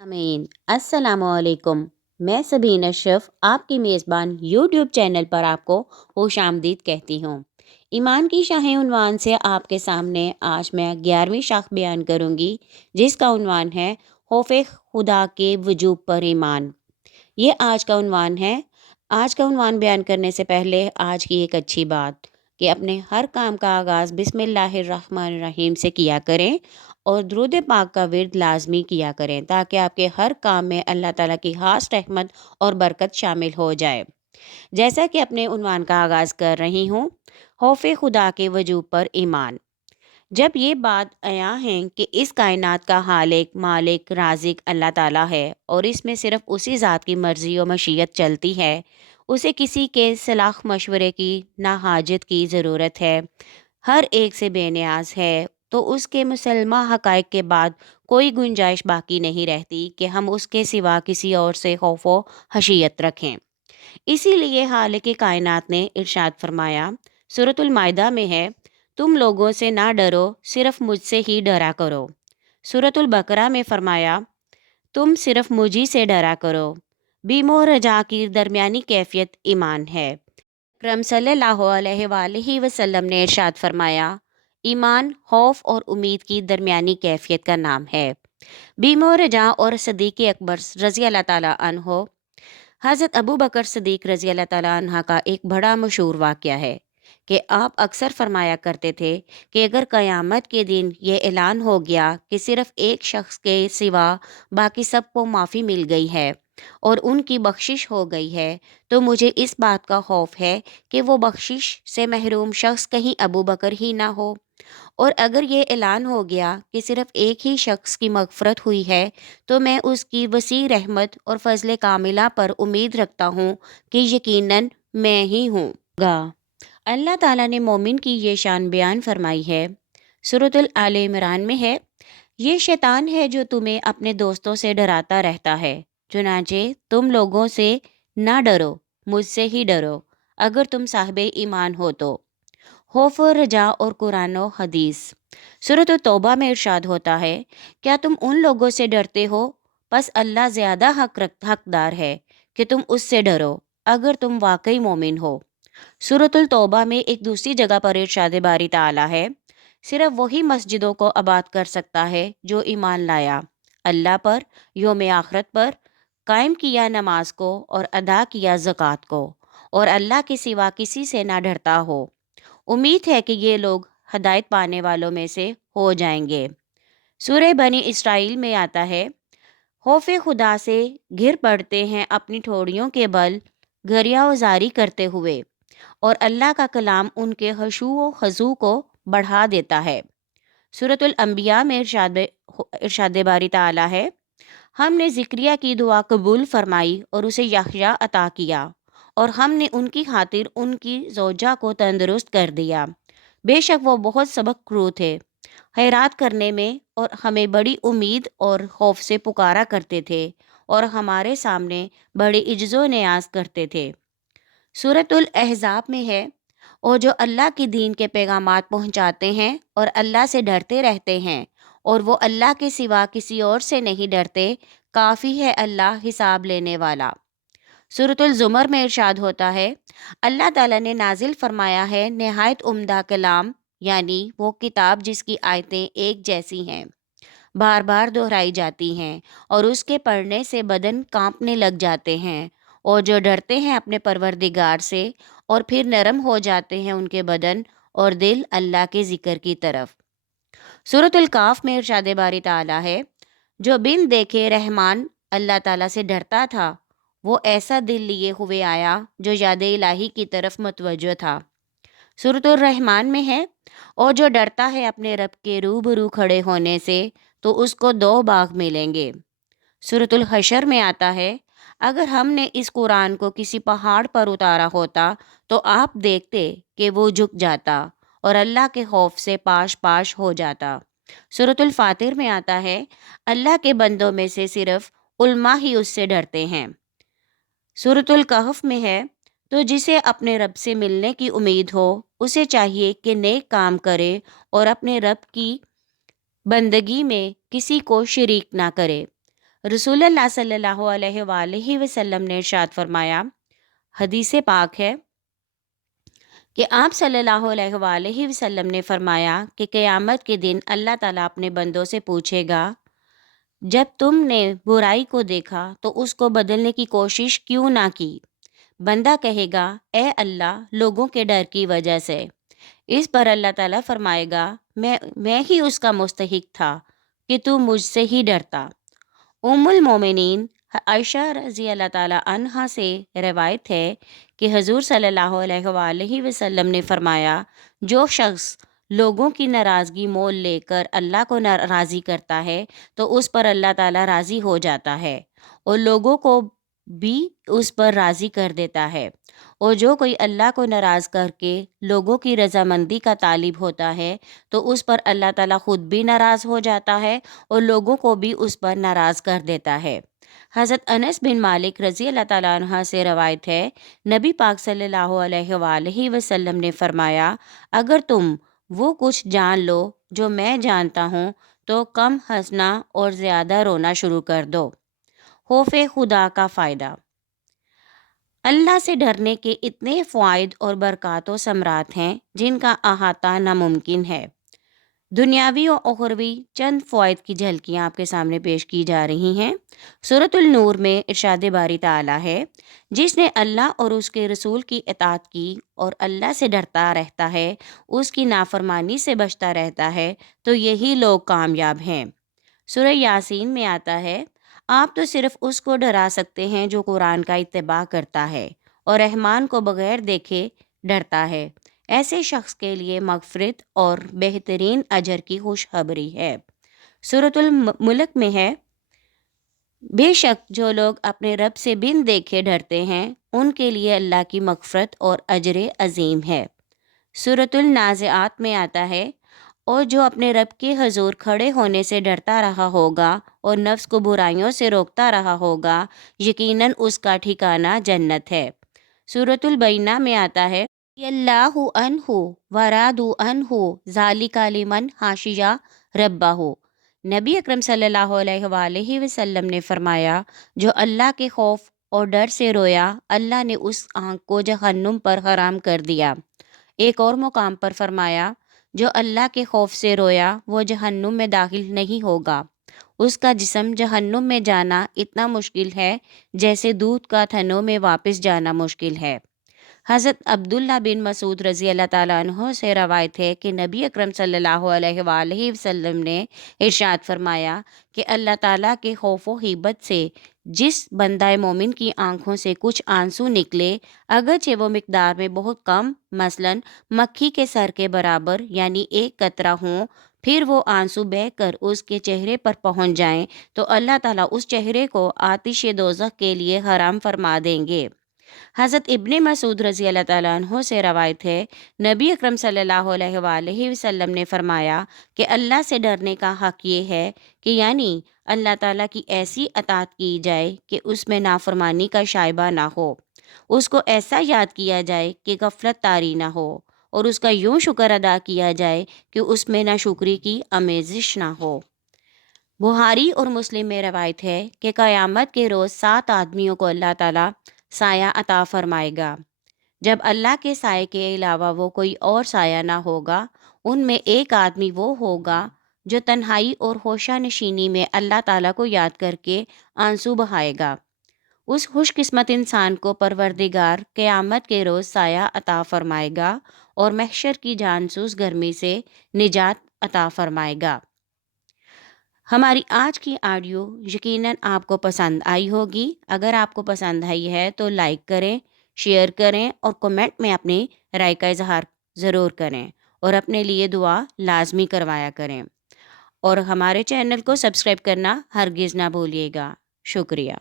आमीन। अस्सलाम वालेकुम। मैं सबीन अशरफ आपकी मेज़बान यूट्यूब चैनल पर आपको खुश आमदीद कहती हूँ। ईमान की शाही उन्वान से आपके सामने आज मैं 11वीं शाख बयान करूँगी, जिसका उन्वान है खौफ़े खुदा के वजूब पर ईमान। ये आज का उन्वान है। आज का उन्वान बयान करने से पहले आज की एक अच्छी बात कि अपने हर काम का आगाज़ बिस्मिल्लाहिर्रहमानिर्रहीम से किया करें और दुरूद पाक का विर्द लाजमी किया करें, ताकि आपके हर काम में अल्लाह ताला की खास रहमत और बरकत शामिल हो जाए। जैसा कि अपने उन्वान का आगाज़ कर रही हूँ, खौफ़ खुदा के वजूब पर ईमान। जब ये बात आया है कि इस कायनात का हालिक मालिक राज़िक अल्लाह ताला है और इसमें सिर्फ़ उसी ज़ात की मर्ज़ी और मशीयत चलती है, उसे किसी के सलाह मशवरे की ना हाजत की ज़रूरत है, हर एक से बेनियाज है, तो उसके मुसलमा हक़ाइक़ के बाद कोई गुंजाइश बाकी नहीं रहती कि हम उसके सिवा किसी और से खौफ़ व हशियत रखें। इसीलिए हालिक़ कायनात ने इरशाद फरमाया, सूरतुल माइदा में है, तुम लोगों से ना डरो, सिर्फ मुझसे ही डरा करो। सूरतुल बकरा में फरमाया, तुम सिर्फ मुझी से डरा करो। बीमो रजा की दरमियानी कैफियत ईमान है। अकरम सल्लल्लाहु अलैहि वसल्लम ने इरशाद फरमाया, ईमान खौफ और उम्मीद की दरमियानी कैफियत का नाम है। बीमो रजा और सदीक़ अकबर रज़ी अल्लाह ताला अन्हो, हज़रत अबू बकर सदीक रज़ी अल्लाह ताला अन्हा का एक बड़ा मशहूर वाक़या है कि आप अक्सर फरमाया करते थे कि अगर क़यामत के दिन ये ऐलान हो गया कि सिर्फ़ एक शख्स के सिवा बाकी सबको माफ़ी मिल गई है और उनकी बख्शिश हो गई है, तो मुझे इस बात का खौफ है कि वो बख्शिश से महरूम शख्स कहीं अबू बकर ही ना हो। और अगर ये ऐलान हो गया कि सिर्फ़ एक ही शख्स की मग़फ़रत हुई है, तो मैं उसकी वसी रहमत और फ़ज़ल कामिला पर उम्मीद रखता हूँ कि यकीनन मैं ही हूँ गा। अल्लाह ताला ने मोमिन की ये शान बयान फरमाई है। सूरतुल आले इमरान में है, ये शैतान है जो तुम्हें अपने दोस्तों से डराता रहता है, चुनांचे तुम लोगों से ना डरो, मुझसे ही डरो, अगर तुम साहिबे ईमान हो तो। खौफ और रजा और कुरान और हदीस। सूरत तौबा में इरशाद होता है, क्या तुम उन लोगों से डरते हो, बस अल्लाह ज़्यादा हकदार है कि तुम उससे डरो, अगर तुम वाकई मोमिन हो। सूरतुल तौबा में एक दूसरी जगह पर इरशाद बारी ताला है, सिर्फ वही मस्जिदों को आबाद कर सकता है जो ईमान लाया, अल्लाह पर, योम आखरत पर, कायम किया नमाज को और अदा किया ज़कात को, और अल्लाह के सिवा किसी से ना डरता हो। उम्मीद है कि ये लोग हदायत पाने वालों में से हो जाएंगे। सूरह बनी इसराइल में आता है, खौफ खुदा से घिर पड़ते हैं अपनी ठोड़ियों के बल, गरिया जारी करते हुए, और अल्लाह का कलाम उनके हशू व खजू को बढ़ा देता है। सूरतुल अंबिया में इरशाद बारी ताला है, हमने ज़िक्रिया की दुआ कबूल फरमाई और उसे याहया अता किया, और हमने उनकी खातिर उनकी ज़ौजा को तंदुरुस्त कर दिया। बेशक वो बहुत सबकरू थे, खैरात करने में, और हमें बड़ी उम्मीद और खौफ से पुकारा करते थे, और हमारे सामने बड़ी इज्जो न्याज करते थे। सूरतुल अहज़ाब में है, और जो अल्लाह के दीन के पैगामात पहुँचाते हैं और अल्लाह से डरते रहते हैं, और वो अल्लाह के सिवा किसी और से नहीं डरते, काफ़ी है अल्लाह हिसाब लेने वाला। सूरतुल ज़ुमर में इरशाद होता है, अल्लाह ताला ने नाजिल फरमाया है नहायत उम्दा कलाम, यानी वो किताब जिसकी आयतें एक जैसी हैं, बार बार दोहराई जाती हैं, और उसके पढ़ने से बदन कांपने लग जाते हैं, और जो डरते हैं अपने परवरदिगार से और फिर नरम हो जाते हैं उनके बदन और दिल अल्लाह के ज़िक्र की तरफ। सूरतुल काफ में इरशाद बारी ताला है, जो बिन देखे रहमान अल्लाह ताला से डरता था, वो ऐसा दिल लिए हुए आया जो याद इलाही की तरफ मुतवज्जो था। सूरतुर रहमान में है, और जो डरता है अपने रब के रूबरू खड़े होने से, तो उसको दो बाग मिलेंगे। सूरतुल हशर में आता है, अगर हमने इस कुरान को किसी पहाड़ पर उतारा होता तो आप देखते कि वो झुक जाता और अल्लाह के खौफ से पाश पाश हो जाता। सूरतुल फातिर में आता है, अल्लाह के बंदों में से सिर्फ उल्मा ही उससे डरते हैं। सूरतुल कहफ में है, तो जिसे अपने रब से मिलने की उम्मीद हो, उसे चाहिए कि नेक काम करे और अपने रब की बंदगी में किसी को शरीक ना करे। रसूल अल्लाह सल्लल्लाहु अलैहि वसल्लम ने इरशाद फरमाया, हदीस पाक है कि आप सल्लल्लाहु अलैहि वसल्लम ने फरमाया कि क़यामत के दिन अल्लाह ताला अपने बंदों से पूछेगा, जब तुमने बुराई को देखा तो उसको बदलने की कोशिश क्यों ना की? बंदा कहेगा, ए अल्लाह, लोगों के डर की वजह से। इस पर अल्लाह ताला फरमाएगा, मैं ही उसका मुस्तहिक था कि तू मुझसे ही डरता। उम्मुल मोमिनीन आयशा रज़ी अल्लाह ताला अन्हा से रवायत है कि हजूर सल्लल्लाहु अलैहि वसल्लम ने फरमाया, जो शख्स लोगों की नाराज़गी मोल लेकर अल्लाह को राज़ी करता है तो उस पर अल्लाह ताला राज़ी हो जाता है और लोगों को भी उस पर राज़ी कर देता है। और जो कोई अल्लाह को नाराज़ करके लोगों की रज़ामंदी का तालिब होता है तो उस पर अल्लाह ताला ख़ुद भी नाराज़ हो जाता है और लोगों को भी उस पर नाराज़ कर देता है। हज़रत अनस बिन मालिक रज़ी अल्लाह ताला अन्हा से रवायत है, नबी पाक सल्लल्लाहु अलैहि वसल्लम ने फरमाया, अगर तुम वो कुछ जान लो जो मैं जानता हूँ तो कम हंसना और ज़्यादा रोना शुरू कर दो। खौफ़े खुदा का फ़ायदा। अल्लाह से डरने के इतने फ़वाइद और बरक़ात व समरात हैं जिनका अहाता नामुमकिन है। दुनियावी और उखरवी चंद फ़वाइद की झलकियाँ आपके सामने पेश की जा रही हैं। सूरतुल नूर में इरशाद बारी ताला है, जिसने अल्लाह और उसके रसूल की इताअत की और अल्लाह से डरता रहता है, उसकी नाफरमानी से बचता रहता है, तो यही लोग कामयाब हैं। सूरह यासीन में आता है, आप तो सिर्फ उसको डरा सकते हैं जो कुरान का इत्तिबा करता है और रहमान को बगैर देखे डरता है। ऐसे शख्स के लिए मग़फ़िरत और बेहतरीन अजर की खुशखबरी है। सूरतुल मुल्क में है, बेशक जो लोग अपने रब से बिन देखे डरते हैं उनके लिए अल्लाह की मग़फ़िरत और अजर अज़ीम है। सूरतुल नाज़िआत में आता है, और जो अपने रब के हजूर खड़े होने से डरता रहा होगा और नफ्स को बुराइयों से रोकता रहा होगा, यकीनन उसका ठिकाना जन्नत है। सूरतुल बैना में आता है, यल्लाहु अन्हु वरादु अन्हु ज़ालिका लिमन हाशिया रब्बाहु। नबी अकरम सल्लल्लाहु अलैहि वसल्लम ने फरमाया, जो अल्लाह के खौफ और डर से रोया, अल्लाह ने उस आँख को जहन्नुम पर हराम कर दिया। एक और मुकाम पर फरमाया, जो अल्लाह के खौफ से रोया वो जहन्नुम में दाखिल नहीं होगा। उसका जिस्म जहन्नुम में जाना इतना मुश्किल है जैसे दूध का थनों में वापस जाना मुश्किल है। हज़रत अब्दुल्ला बिन मसूद रज़ी अल्लाह ताला अन्हु से रवायत है कि नबी अकरम सल्लल्लाहु अलैहि वसल्लम ने इरशाद फरमाया कि अल्लाह ताला के खौफ व हिब्बत से जिस बंदा मोमिन की आंखों से कुछ आंसू निकले, अगरचे वो मिकदार में बहुत कम, मसलन मक्खी के सर के बराबर यानी एक कतरा हों, फिर वो आंसू बहकर उसके चेहरे पर पहुंच जाएं तो अल्लाह ताला उस चेहरे को आतिश दोज़ख के लिए हराम फरमा देंगे। हज़रत इब्ने मसूद रज़ी अल्लाह ताला अन्हु से रवायत है, नबी अकरम सल्लल्लाहु अलैहि वसल्लम ने फरमाया कि अल्लाह से डरने का हक़ ये है कि यानी अल्लाह ताला की ऐसी अताअत की जाए कि उसमें नाफरमानी का शाइबा ना हो, उसको ऐसा याद किया जाए कि गफलत तारी ना हो, और उसका यूँ शुक्र अदा किया जाए कि उसमें नाशुक्री की आमेज़िश ना हो। बुहारी और मुस्लिम में रवायत है कि क़यामत के रोज़ 7 आदमियों को अल्लाह ताला साया अता फरमाएगा। जब अल्लाह के साए के अलावा वो कोई और साया ना होगा, उनमें एक आदमी वो होगा जो तन्हाई और होशा नशीनी में अल्लाह ताला को याद करके आंसू बहाएगा। उस खुशकिस्मत इंसान को परवरदिगार क़यामत के रोज़ साया अता फरमाएगा और महशर की जानसूस गर्मी से निजात अता फरमाएगा। हमारी आज की ऑडियो यकीनन आपको पसंद आई होगी। अगर आपको पसंद आई है तो लाइक करें, शेयर करें और कमेंट में अपनी राय का इजहार ज़रूर करें और अपने लिए दुआ लाजमी करवाया करें, और हमारे चैनल को सब्सक्राइब करना हरगिज़ ना भूलिएगा। शुक्रिया।